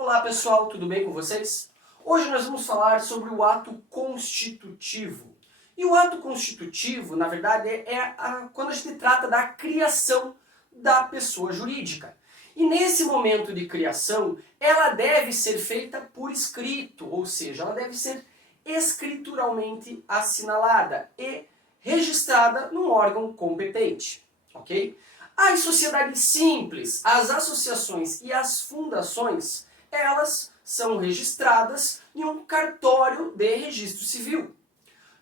Olá pessoal, tudo bem com vocês? Hoje nós vamos falar sobre o ato constitutivo. E o ato constitutivo, na verdade, quando a gente trata da criação da pessoa jurídica. E nesse momento de criação, ela deve ser feita por escrito, ou seja, ela deve ser escrituralmente assinalada e registrada num órgão competente, ok? As sociedades simples, as associações e as fundações, elas são registradas em um cartório de registro civil.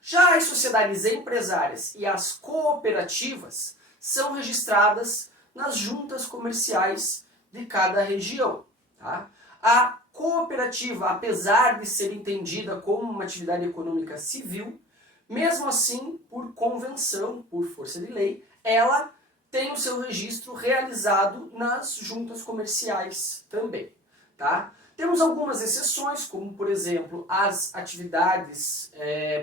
Já as sociedades empresárias e as cooperativas são registradas nas juntas comerciais de cada região. Tá? A cooperativa, apesar de ser entendida como uma atividade econômica civil, mesmo assim, por convenção, por força de lei, ela tem o seu registro realizado nas juntas comerciais também. Tá? Temos algumas exceções, como por exemplo as atividades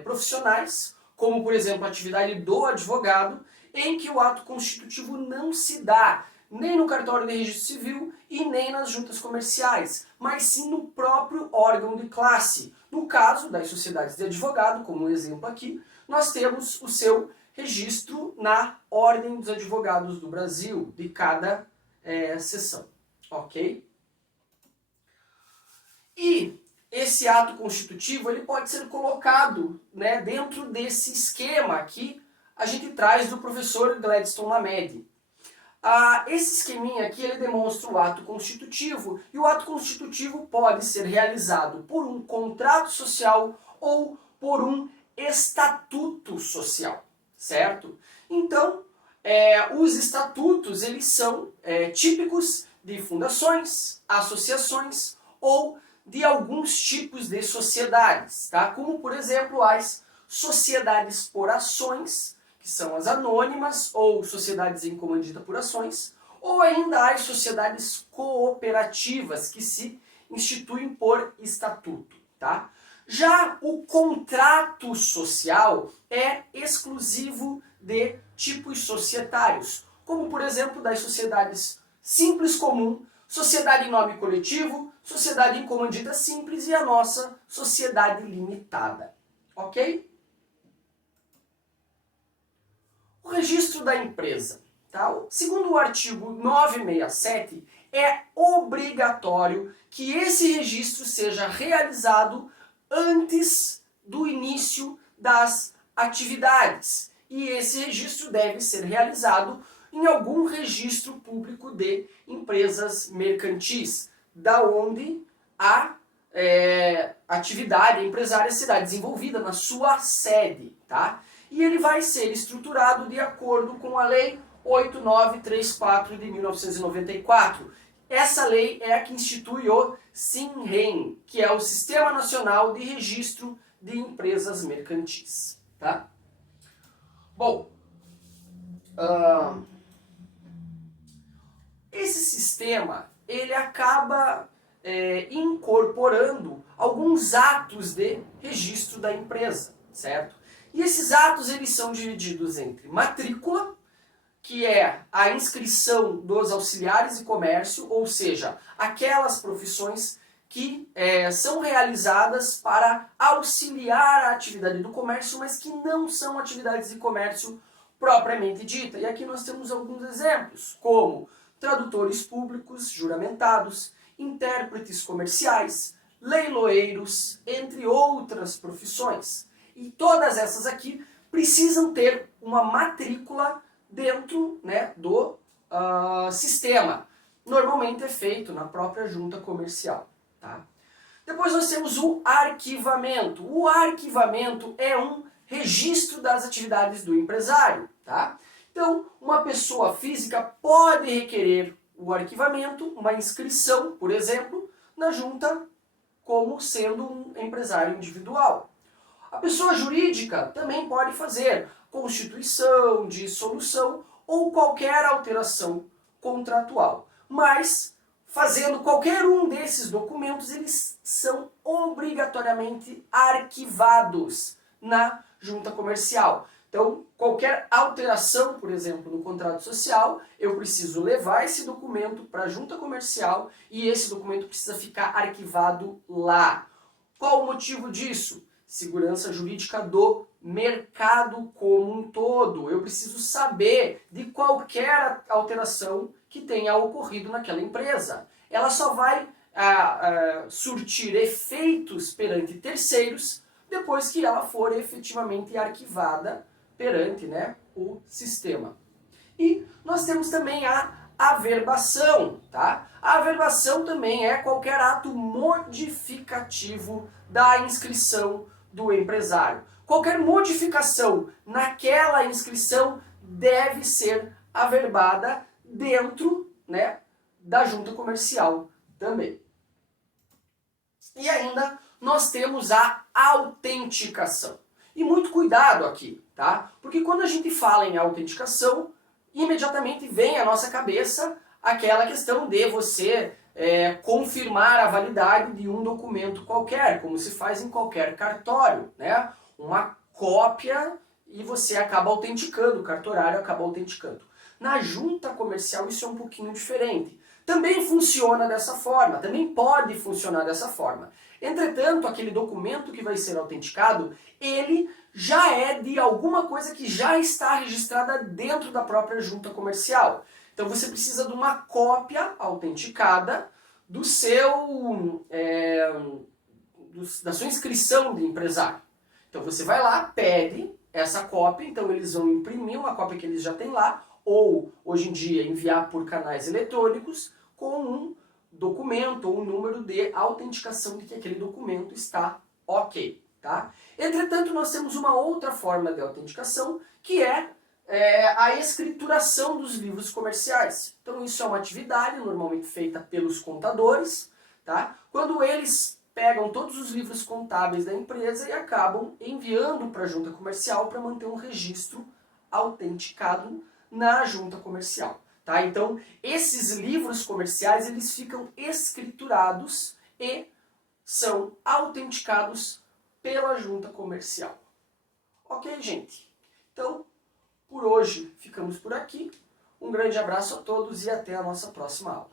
profissionais, como por exemplo a atividade do advogado, em que o ato constitutivo não se dá nem no cartório de registro civil e nem nas juntas comerciais, mas sim no próprio órgão de classe. No caso das sociedades de advogado, como um exemplo aqui, nós temos o seu registro na Ordem dos Advogados do Brasil, de cada seção, ok? E esse ato constitutivo ele pode ser colocado, né, dentro desse esquema que a gente traz do professor Gladstone Lamed. Esse esqueminha aqui ele demonstra o ato constitutivo, e o ato constitutivo pode ser realizado por um contrato social ou por um estatuto social, certo? Então, os estatutos eles são típicos de fundações, associações ou de alguns tipos de sociedades, tá? Como por exemplo as sociedades por ações, que são as anônimas, ou sociedades em comandita por ações, ou ainda as sociedades cooperativas, que se instituem por estatuto. Tá? Já o contrato social é exclusivo de tipos societários, como por exemplo das sociedades simples comum, sociedade em nome coletivo, sociedade em comandita simples e a nossa sociedade limitada. Ok? O registro da empresa. Tá? Segundo o artigo 967, é obrigatório que esse registro seja realizado antes do início das atividades. E esse registro deve ser realizado em algum registro público de empresas mercantis, da onde a atividade empresária será desenvolvida na sua sede. Tá? E ele vai ser estruturado de acordo com a Lei 8934 de 1994. Essa lei é a que institui o SINREM, que é o Sistema Nacional de Registro de Empresas Mercantis. Tá? Bom, esse sistema ele acaba incorporando alguns atos de registro da empresa, certo? E esses atos eles são divididos entre matrícula, que é a inscrição dos auxiliares de comércio, ou seja, aquelas profissões que são realizadas para auxiliar a atividade do comércio, mas que não são atividades de comércio propriamente dita. E aqui nós temos alguns exemplos, como tradutores públicos juramentados, intérpretes comerciais, leiloeiros, entre outras profissões. E todas essas aqui precisam ter uma matrícula dentro, né, do sistema. Normalmente é feito na própria junta comercial. Tá? Depois nós temos o arquivamento. O arquivamento é um registro das atividades do empresário. Tá? Então, uma pessoa física pode requerer o arquivamento, uma inscrição, por exemplo, na junta como sendo um empresário individual. A pessoa jurídica também pode fazer constituição, dissolução ou qualquer alteração contratual. Mas, fazendo qualquer um desses documentos, eles são obrigatoriamente arquivados na junta comercial. Então, qualquer alteração, por exemplo, no contrato social, eu preciso levar esse documento para a junta comercial e esse documento precisa ficar arquivado lá. Qual o motivo disso? Segurança jurídica do mercado como um todo. Eu preciso saber de qualquer alteração que tenha ocorrido naquela empresa. Ela só vai surtir efeitos perante terceiros depois que ela for efetivamente arquivada perante, né, o sistema. E nós temos também a averbação, tá? A averbação também é qualquer ato modificativo da inscrição do empresário. Qualquer modificação naquela inscrição deve ser averbada dentro, né, da junta comercial também. E ainda nós temos a autenticação. E muito cuidado aqui, tá? Porque quando a gente fala em autenticação, imediatamente vem à nossa cabeça aquela questão de você confirmar a validade de um documento qualquer, como se faz em qualquer cartório, né? Uma cópia e você acaba autenticando, o cartorário acaba autenticando. Na junta comercial isso é um pouquinho diferente. Também funciona dessa forma, também pode funcionar dessa forma. Entretanto, aquele documento que vai ser autenticado, ele já é de alguma coisa que já está registrada dentro da própria junta comercial. Então você precisa de uma cópia autenticada do seu, da sua inscrição de empresário. Então você vai lá, pede essa cópia, então eles vão imprimir uma cópia que eles já têm lá, ou hoje em dia enviar por canais eletrônicos com um documento ou um número de autenticação de que aquele documento está ok. Tá? Entretanto, nós temos uma outra forma de autenticação, que é a escrituração dos livros comerciais. Então isso é uma atividade normalmente feita pelos contadores, tá? Quando eles pegam todos os livros contábeis da empresa e acabam enviando para a junta comercial para manter um registro autenticado na junta comercial. Tá? Então esses livros comerciais eles ficam escriturados e são autenticados pela junta comercial. Ok, gente? Então, por hoje ficamos por aqui. Um grande abraço a todos e até a nossa próxima aula.